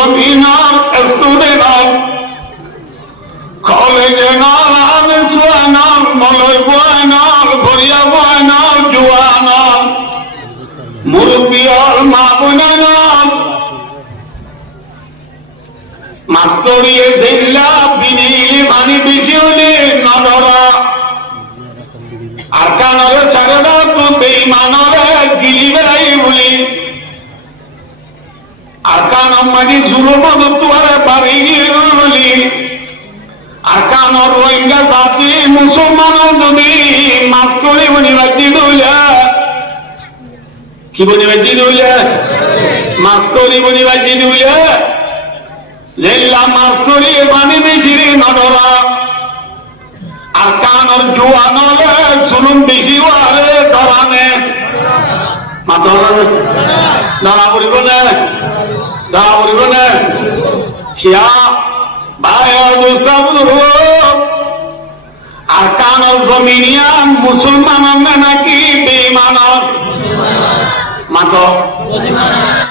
জমিনার student কলেজে নাল সুয়ানাল মলয় বয়নাল ভরিয়া বয়নাল জুয়ানাল মুরব্বিয়াল মা বোনানাল মাস্তরিয়ে দিল্লা বিনিলে মানি বিশিউলে নডরা আর কানরে সারদা তো বেঈমানরে গিলি বেড়াই বলি আর কান মানি জুলুম তুয়ারে বাড়ি গিয়ে বলি আর কানর রোহিঙ্গা জাতি মুসলমান যদি মাছ করে বনিবাজি দইলা কি বনিবাজি দইলা মাছ করে বনিবাজি দইলা লেলা মাছ করে পানি বেশিরে নডরা আর কানর জুয়ানলে শুনুন বেশি ওয়ারে ধরানে মাথা দাঁড়া পড়িব না দাঁড়া পড়িব না শিয়া ভাই আর কানর জমিনিয়া মুসলমান নাকি বেঈমান মাথা